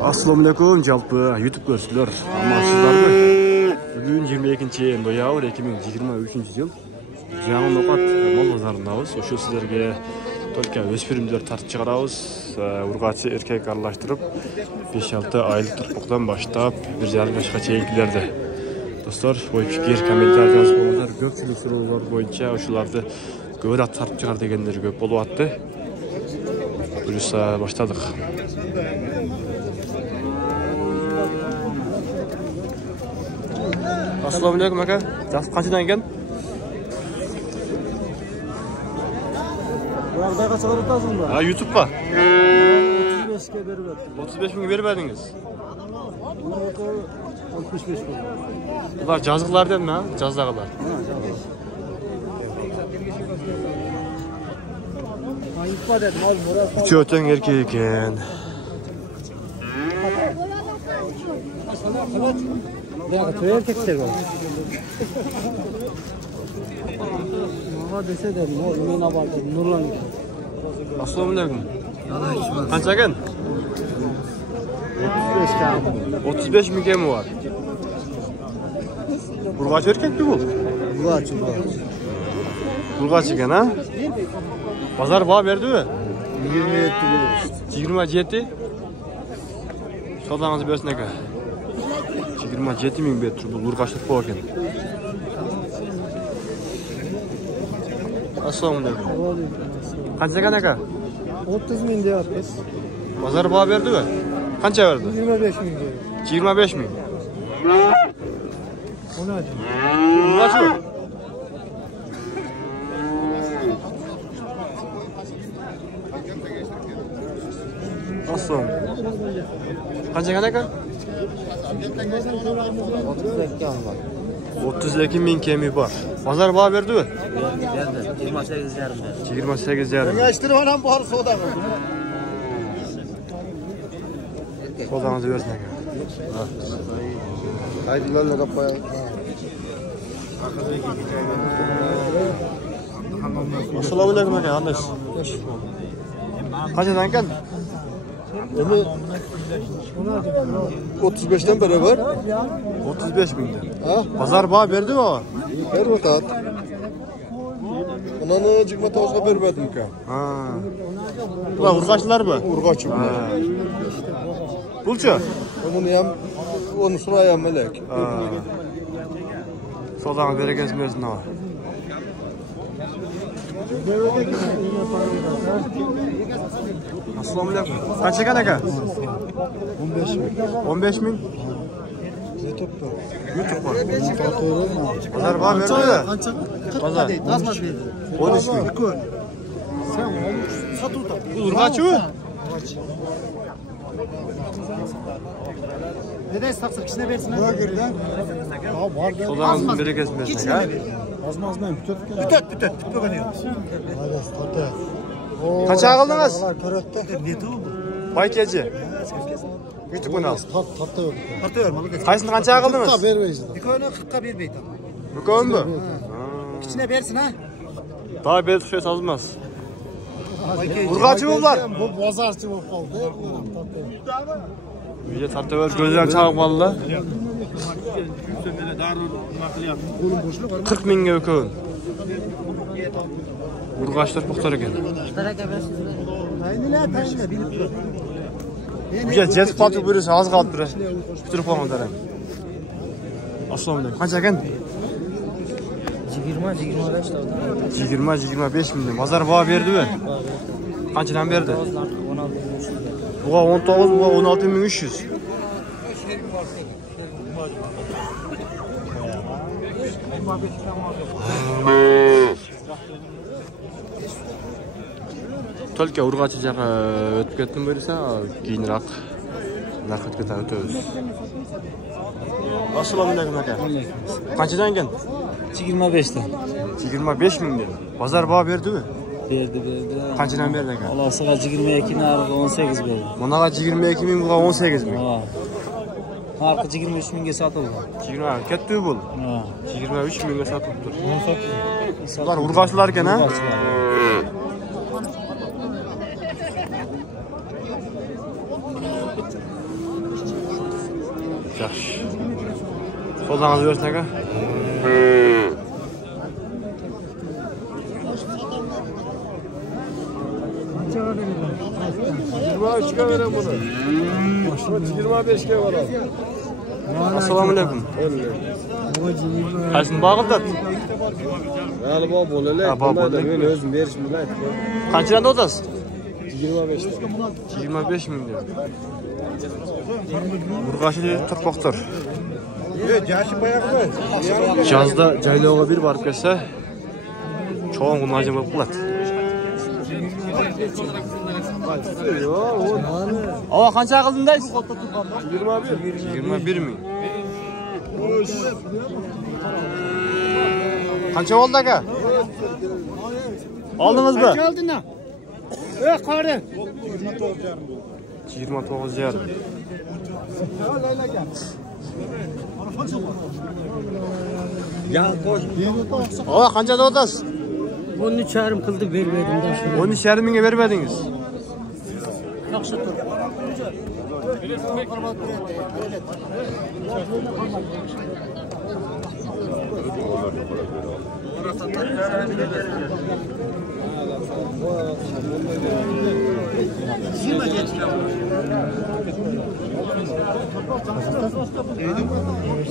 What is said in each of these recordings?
Assalamu alaikum жалпы YouTube көршілер. Амансыздарбы? Бүгін 22 ноябрь 2023 жыл. Жаңыл ноқат мал базарындабыз. Ошо сіздерге только өспүрүмдөр тартып чыгарабыз. Ургачы эркек аралаштырып 5-6 айлык турпуктан баштап 1,5 жашка чейинкилерди. Достор, ой пикир, комментарий жазып коңуздар. Көпчүлүк суроолор боюнча ошоларды көбүрөөк тартып чыгар дегендер көп болуп атты. Плюс баштадык. Assalamu alaikum aka. Жас қаншадан екен? Бұлардайға шығарып атасың ба? YouTube-қа? 35-ке беріп әттім. 35 мыңға беріп әдіңіз? 65 болды. Бұлар жазғылар дем ме? Жаздағылар. Үчөтен еркек екен. Tüy erkekler var. Bana dese de ne abartı nurlanıyor. Assalamu alaikum. Qancha ekan? 35 tane. 35 ming mi var? Urg'och erkakmi bu? Urg'och. Urg'och ekan, ha? Bozor baho berdimi? 27 Sodamızı bersin aka. 27 ming berib turib, bu urg'ochlik bor ekan. Assalomu alaykum. Qancha ekan aka? 30 ming deyapmiz. Bozor baho berdimi? Qancha berdi? 25 ming. 25 ming. Ona Urg'ochmi? Assalomu. Qancha ekan aka? 32 ming kemi bor. Bozor baho berdimi? Berdi. 28,5. 28,5. Yaştırıp anam bari soda mı? Sodanızı versin aka. Haydi lan kapaya. Assalamu alaikum aka, qanday? Qanchadan ekan? 35'ten beraber. 35 mingdan. Ha? Bozor baho berdimi o? Berib otat. Onani 29'a berib edim ki. Ha. Bular urg'ochlarmi? Urg'och. Pulchi? Buni ham onu surayam melek. Sodamı berekesi versin o. Assalamu alaikum. Qancha ekan aka? 15 ming. 15 ming? YouTube'da. YouTube'da. Bozor baho berdimi? Bozor. 13 ming. Sen olmuş satıldı. Bu urg'ochmi? Neden saksak içine versin? Buna girdi. Sodamızın berekesi versin aka. Azmaz ben bütet. Bütet bakıyor. Hadi starta. Qancha qildingiz? Körötte. Ne tu? Baykechi. YouTube kanal. Tarta yok. Tarta yok malı geç. Qaysini qancha qildingiz? 40'a vermeyiz. İkonu 40'a vermeyiz. Bukunmi? İçine versin ha. Daha belki şey sazmaz. Urg'ochmi bular? Bu bozorchi bo'lib qoldi. Uyga tartib gözler chaqib qoldi. 40 mingga o'kon. Urg'ochlar puxtar ekan. Uyga jet qotib bersa oz qolib turadi. Bitirib qo'yganlar ham. Assalomu alaykum. Qancha ekan? 20-25 mingdan. Bozor baho berdimi? Qanchadan berdi? 16. Buga 19, buga 16.300. Tolka urg'ochi jaqa o'tib ketdim bo'lsa, keyinroq narxga tartib o'tamiz. Assalomu alaykum aka. Qanchadan ekan? 25'ten. 25 mingdan. Bozor baho berdimi? Berdi. Qanchadan berdi aka? Alasıga 22 narxı 18 berdi. Bunaqa 22 ming, buga 18 ming. Ha. Narxı 23 mingga sotildi. 20 ketdi bu. Ha. 23 mingga sotib tur. Ular urg'ochlar ekan, ha? Yaxşı. Soldanız versin aka. Çıka verem bunu. 25'e var. Assalamu alaikum. Qaysini bağıldat? Yani bu bolele. Ha, bu bolele. Ben özüm verişim bilen. Qanchadan o'tasiz? 25. 25 ming diyor. Burg'ashli turpoqdir. Yaşı bayağı mı? Жазда жайлауға bir барып келсе, çoğun құнажы болып қалады. Ава, қанша қылдыңдайсыз? 21 мың. Қанша болды ака? Алдыңыз ба? Kaç aldın lan? Karı. 29 yarım. Ava, qanchada o'tasiz? 13,5 qildi bermadim da shu. 13,5 mingga bermadingiz. Yaxshi tur.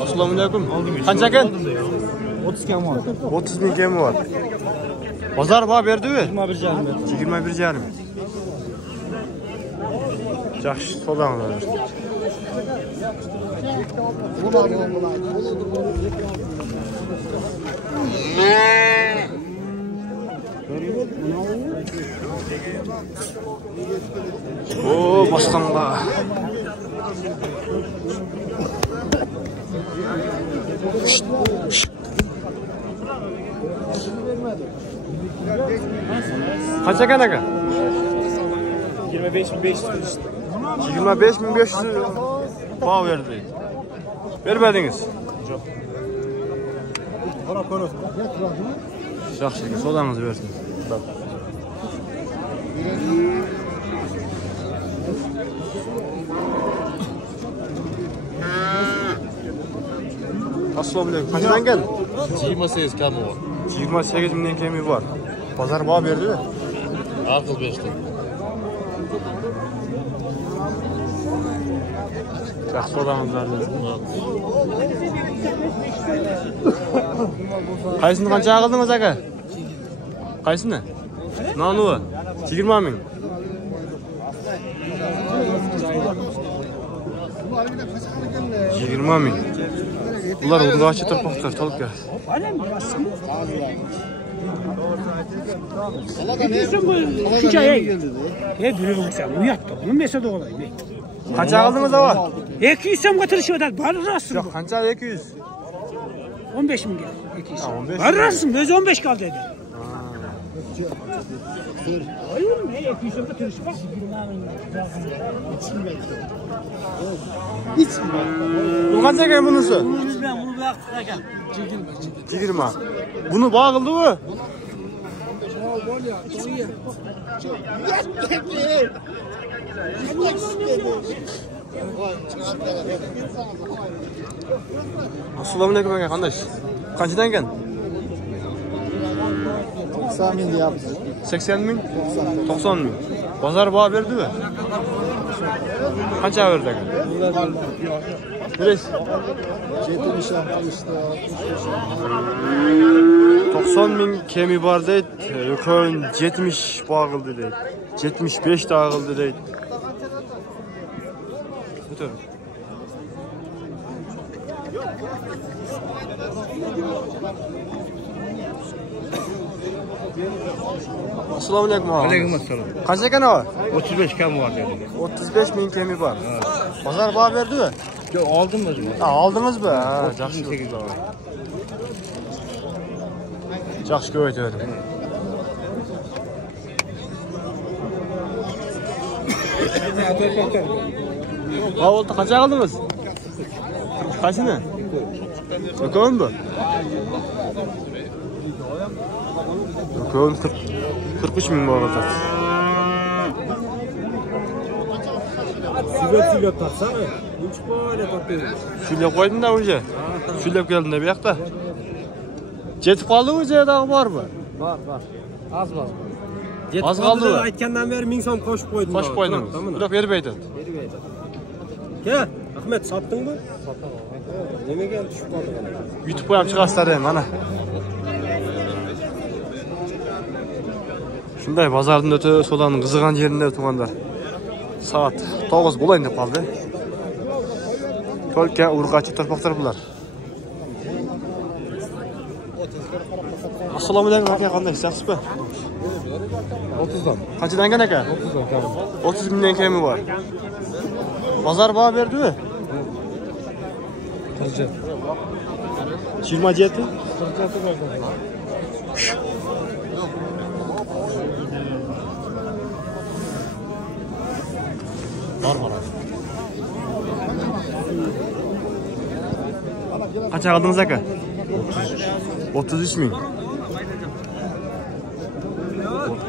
Assalomu alaykum. Qancha ekan? 30 kam var. 30 ming kemi bor. Bozor baho berdi-mi? 21,5 berdi. 21,5. Yaxshi, so'ranglar. Oo, boshqonga. Qancha ekan aka? 25,500. 25.500 baho berdi. Bermadingiz? Yo'q. Yaxshi, so'dangizni bersin. Assalomu alaykum. Qanchadan keldi? 28 kami var. 28 mingdan kemi bor. Bozor baho berdi-mi? Aql 5'te. Yaxshi so'dangizlarni. Qaysini qancha qildingiz aka? Qaysini? Nanuvi 20 ming. Yigirma ming. Ular urg'ochi turpoqlar, tolka. Şunca ey durursan uyattı. Bunu mesele olay. Qancha qildingiz ava? 200 so'm götürüşüyor da barrasın. Yo'q, qancha 200? 15 ming 200. 15. Barrasın, öz 15 kaldı dedi. Ayım ne 200 so'm götürüşü bak. Bu qancha ekan bunisi? Bunu bıraktık ekan. 20. Bunu bağıldı-mı? Assalomu alaykum aka, qanday? Qanchadan ekan? 90 bin yaptı. 80 ming? 90 ming. Bozor baho berdi-mi? Qancha berdi aka? Neresi? 70 işte. 90 ming kemi bor deydi. Yo'qon 70 bağıldı deydi. 75 dağıldı deydi. O'tir. Assalomu alaykum. Aleyküm assalam. Qancha ekan o? 35 kam var dedi. 35 ming kemi bor. Bozor baho berdi-mi? Yo, aldım mı acaba? Ha, aldingizmi? Ha, yaxshi. 8 var. Yaxshi ko'rayotgandim. Ha, oldu. Qancha qildingiz? Qaysini? Yo'qon bu? Yo'qon 43 ming bor otasi. Süylep tatsana. Üç böyle tatıyor. Şöyle koydun da önce. Şöyle geldin de bir yakta. Jetip kaldı mı daha var mı? Var. Az var. Az kaldı mı? Aytgandan beri 1000 so'm qo'shib qo'ydim. Qo'shib qo'ydingiz. Biroq berib aytadi. Gel. Ahmet sattın mı? Sattım. Nimaga tushib qoldi? YouTube ham chiqarsizlar ham mana. Shunday bozordan o'tib, so'laning qizigan yerinde turganlar. Saat 9 bo'layın deb qoldi. Ko'lka urg'achi torpaqlar bular. Assalomu alaykum aka, qandaysiz? Yaxshimi? 30 dan. Qanchadan ekan aka? 30 dan kami. 30 mingdan kami bor. Bozor baho berdimi? 47. 27? 47 berdim. Qancha qildingiz aka? 33 ming.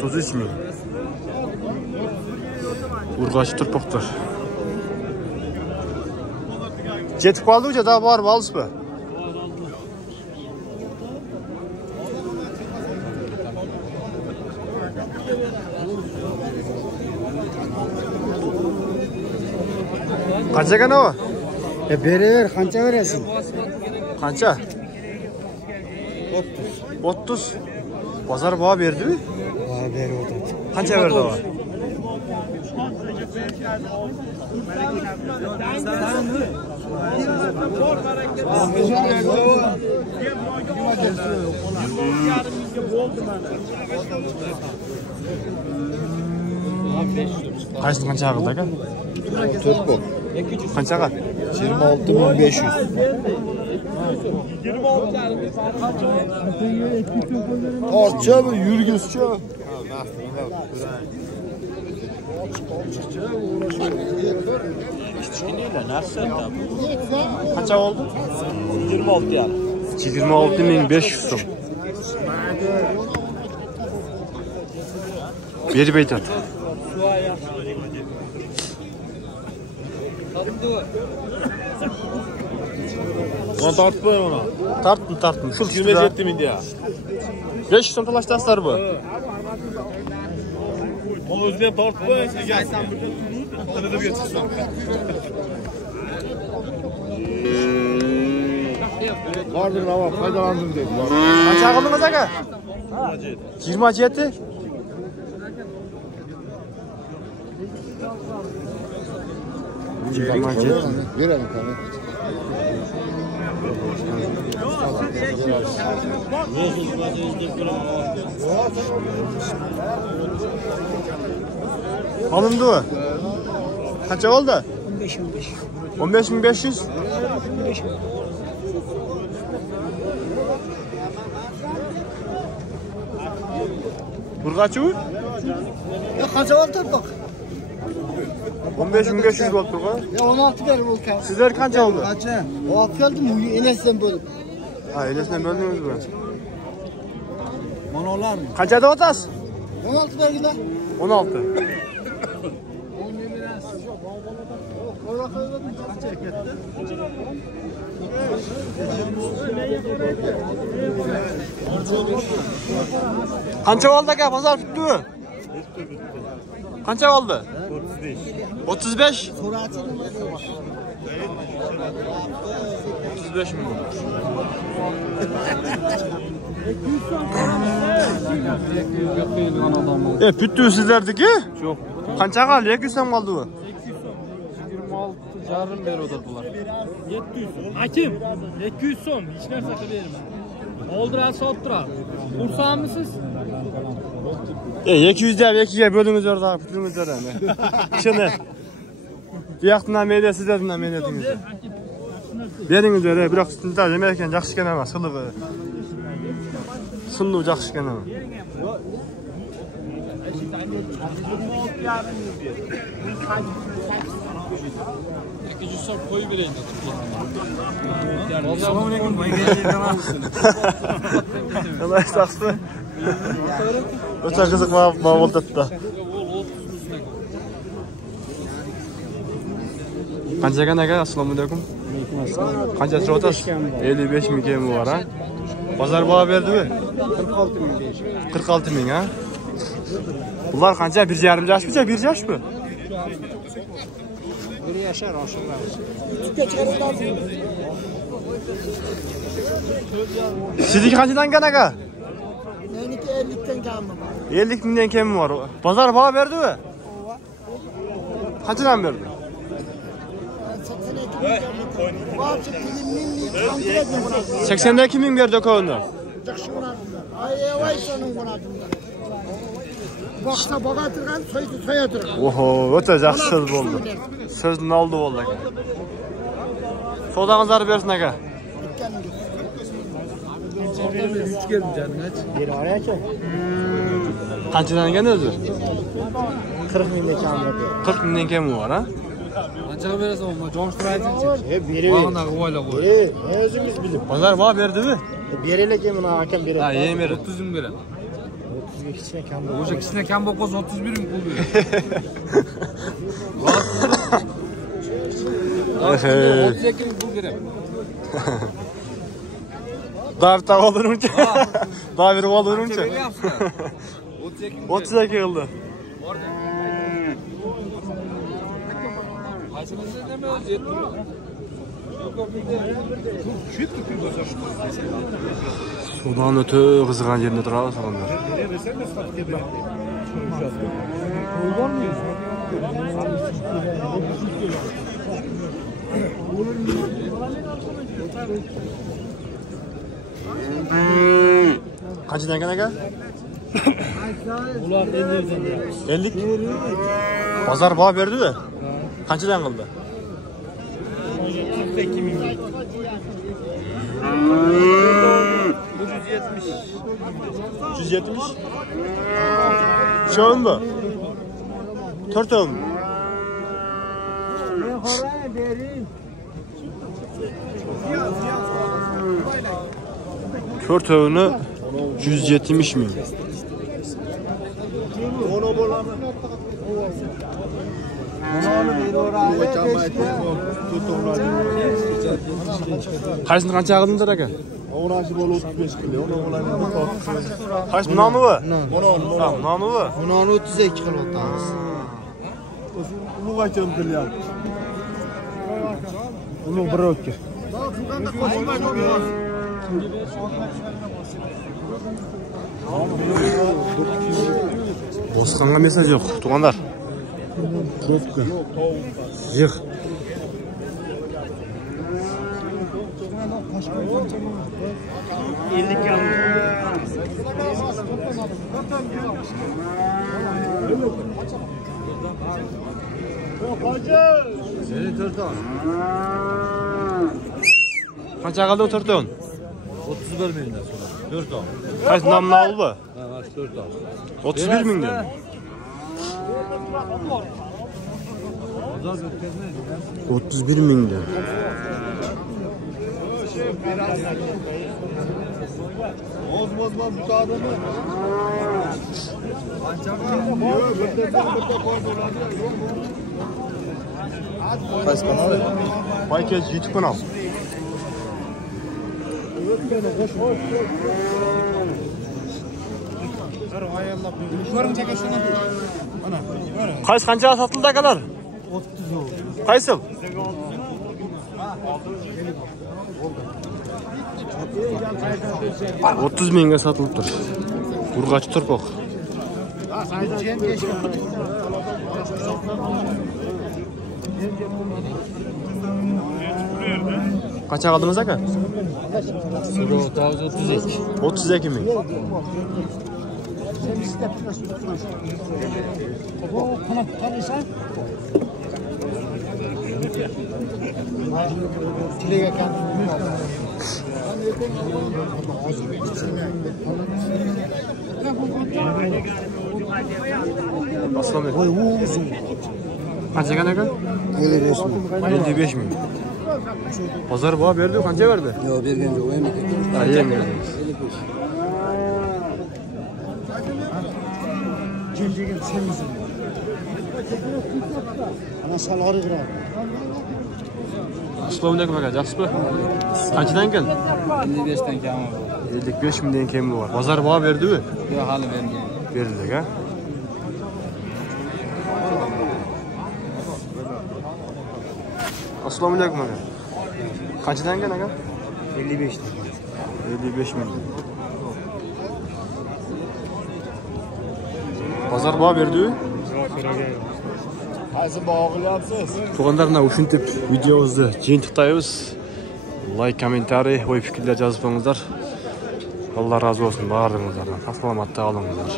33 ming. Urg'achi turpoqdir. Jetib qoldi uca daha bormi, olisizmi? Qancha ekan o? Beraver, qancha berasan? Qancha? 30. Bozor baho berdimi? Ha, berdi. Qancha berdi o? Qaysi qancha qildi aka? 4 bol. Qanchaga? 26500. Ortçabı, yürgüsçü. Qancha oldu? 26 yani. 26500 so'm. Berib aytadi. Onu tartib qo'y mana. Tartdim. Shu 27 ming deya. 500 so'm talashtasizlar bu. Onu o'zini ham tortib qo'y, sizga aytsam qilib chiqsin. Bardir nima foydalandim dedi. Qancha qildingiz aka? 27. Verelim tabii. Alındı mı? Kaça oldu? 15. 15.500. Burgaçı mı? Qancha oldu bak? 15.500 oldu bu. Ya 16 ver volkan. Sizler kaça oldu? Qancha? 16 geldim enesden bo'lib. Ha, elesinden böldünüz mü? Mana olarmi? Kaçada otas? 16 vergiler. 16. Kança oldu ki pazar tuttu mu? Kança oldu? 35. 35 mi? Püttü sizlerdeki? Yok. Kança kaldı? 200 so'm kaldı bu. 26 jarım beri oturdular. 700 so'm. Hakim, 200 so'm hech narsa qilib berma. Oldirasi o'ttiradi. Ursanmisiz? 200 deyip 2'ye bölünüz orada, bütünüz orada. Şunu. Bir yakından meyde sizlerden meydediniz. Beriniz öyle, biroq üstünde yemerken yaxshi ekan ama, sılığı. Sınlığı yaxshi ekan ama. Koyu vereyim. Assalomualaykum. Allah istaqsı. O'ta qiziq bo'ldi. Qancha ekan aka? Assalomu alaykum. Qancha so'raysiz? 55 ming kemi var ha. Bozor baho berdimi? 46 ming deyish. 46 ming ha. Bunlar qancha? 1,5 yoshmicha? 1 yoshmi? Bir yashar oshiramiz. Sizniki qanchadan ekan aka? Meniki 50'den kalma. 50 mingdan kemi var. Bozor baho berdimi? Qanchadan berdi? 82 ming berdi aka. Boqsa boqa turgan, so'ya turgan. Oho, o'ta yaxshi so'z bo'ldi. So'zni oldi bo'ldi aka. Savdongizlarni bersin aka. Qanchadan ekan o'zi? 40 mingga kam berdi. 40 mingdan kemi var ha? Qanchaga berasan? Jonshtir aytingchi. Berib. Bana o'yla qo'y. O'zingiz bilib. Bozor baho berdimi? Berelek buni akam beradi. Ha, yem beradi. 30 ming beraman. 30ga kichkina kam bo'ldi. O'sha kichkina kam bo'lib qolsa 31 ming pul beradi. 32 ming pul beraman. Davir taqoldiruncha. Davir oldiruncha. 32 32 yıldı. Qaysinisi nima o'zi yetdi? Sudan öte kızgan yerinde duralım sanırım. Kaçıdan gene gel? Ular 50 50. Pazar bağı verdi de. Kaçıdan kıldı? 42 ming. 170. Şu an mı? 4 oldu. Kört öğünü 170 mi? Kaçını kaç ağırdınız aka? Oğrancı bol 35 kilo. Onu oğlanın Kaç nanı mı? Tamam nanı mı? Onu 32 kilo oldu. Ulu kaçırım kılıyor. Ulu bir ökü. Bosqanға mesaj yok, tuğanlar. Yık. Kaça kaldı o 4 on? 31 mingdan sonra 4 al. Kaç namını aldı? Ha, 4 al. 31 mingden. Azaz ötkazmaydi. 31 mingden. Bozmaz bu adamı. Kaç kanalı? Baykeç YouTube kanal. Kaç kanca satıldı kadar? 30 oldu. Kaysıl? 30 mingga satılıptır. Urgaçı turpok. Kaça kaldınız aka? 32. 32 ming. Assalamu alaikum. Kaça kan aka? 55 ming. Pazar bağı verdi, kanca verdi? Yo, bergen yo'q, endi. Ha, yem verdi. Ana salg'ori qiradi. Assalomu alaykum aka, yaxshimi? Qanchadan kel? 55 dan kami bor. 55 mingdan kemi bor. Bozor baho berdi-mi? Yo'q, hali bergan. Berildi, ha? Assalomu alaykum aka. Qanchadan kel aka? 55 dan. 55 ming. Bozor baho berdi-mi? Qaysi bog' qilyapsiz? Tuğanlarına uşuntip videomuzda jeyintiqtaymiz. Like, kommentariy, oy fikrlar yazıp qo'yingizlar. Allah razı olsun barlarыңыздардан. Sog' salomatda qolingizlar.